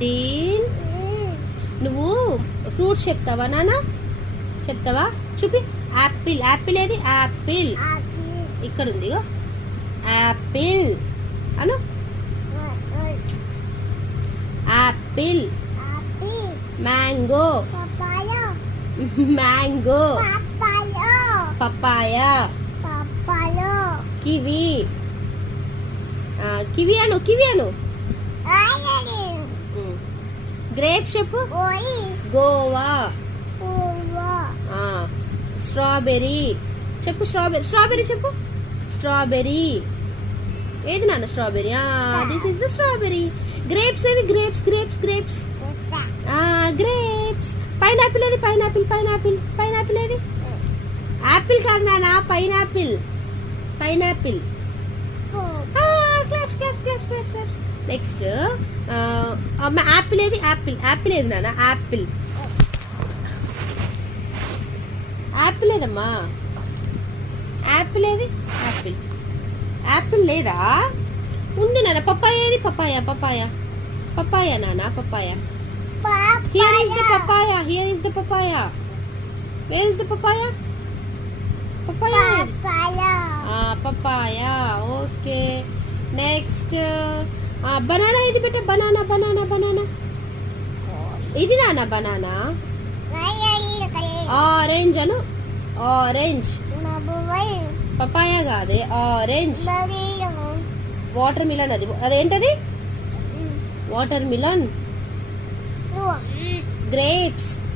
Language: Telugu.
13. నువ్వు ఫ్రూట్స్ చెప్తావా నాన్న? చెప్తావా? చూపి. యాపిల్. యాపిల్ ఏది? యాపిల్ ఇక్కడ ఉంది. యాపిల్ అను. Apple. Mango. Mango. Papaya. Kiwi. Kiwi అను. కివి అను. గ్రేప్స్ చెప్పు. గోవా. స్ట్రాబెర్రీ చెప్పు. స్ట్రాబెర్రీ. స్ట్రాబెర్రీ చెప్పు. స్ట్రాబెర్రీ ఏది నాన్న? Strawberry. This is the strawberry. Grapes ఏవి? Grapes. Grapes. Grapes. Grapes. Pineapple ఏది? పైనాపిల్. పైనాపిల్. పైనాపిల్ ఏది? యాపిల్ కాదు నాన్న, pineapple. Pineapple. Claps claps claps claps. Next apple ఏది? యాపిల్. యాపిల్ ఏది నాన్న? యాపిల్. యాపిల్ ఏదమ్మా? యాపిల్ ఏది? యాపిల్. యాపిల్ లేదా? ఉంది నాన్న. పపాయ ఏది? పపాయ. పపాయ. పపాయ నాన్న. Papaya. Here is the papaya. Here is the papaya. Where is the papaya? Papaya. Papaya. Okay. Next. Banana ఇది బెట. banana. banana. banana. ఇది నాన్న banana. Orange అను. Orange. Papaya కాదు. Orange. Watermelon. అదేంటది? Watermelon. Grapes.